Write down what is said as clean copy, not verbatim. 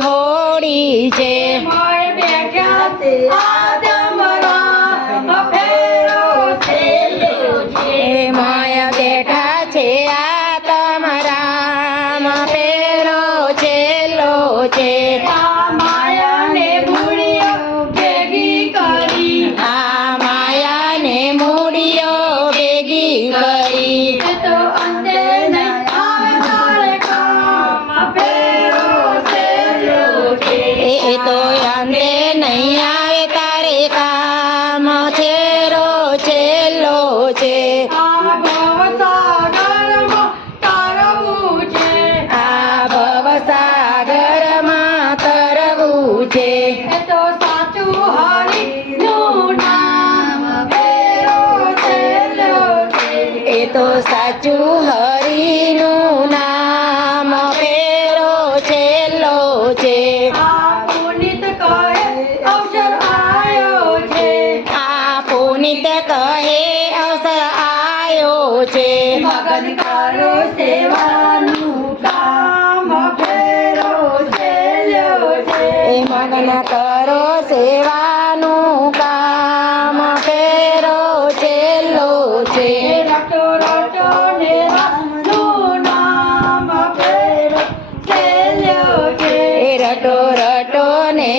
હોળી છે બેઠા છે આદમરા ફેરો છેલ્લો છે માયા બેઠા છે આ તમારામ ફેરો છેલ્લો છે આ માયાને મૂળીઓ ભેગી કરી આ માયાને મૂડીઓ ભેગી કરી એ તો અંતે નહીં આવે તારે કામ ફેરો છેલ્લો છે એ તો અંતે નહીં આવે તારે કામ છેરો છેલ્લો છે આ ભવસાગરમાં તારવું છે આ ભવસાગરમાં તરવું છે એ તો સાચું હરિનું નામ ફેરો છેલ્લો છે એ તો સાચું હરિનું નામ ફેરો છેલ્લો છે આ પુનિત કહે અવસર આવ્યો છે આ પુનિત કહે અવસર આવ્યો છે મગન કરો સેવાનું કામ ફેરો છેલ્લો છે એ મગન કરો સેવાનું કામ ફેરો છેલ્લો છે રટો રટો ને રામનું નામ ફેરો છેલ્લો છે એ રટો રટો ને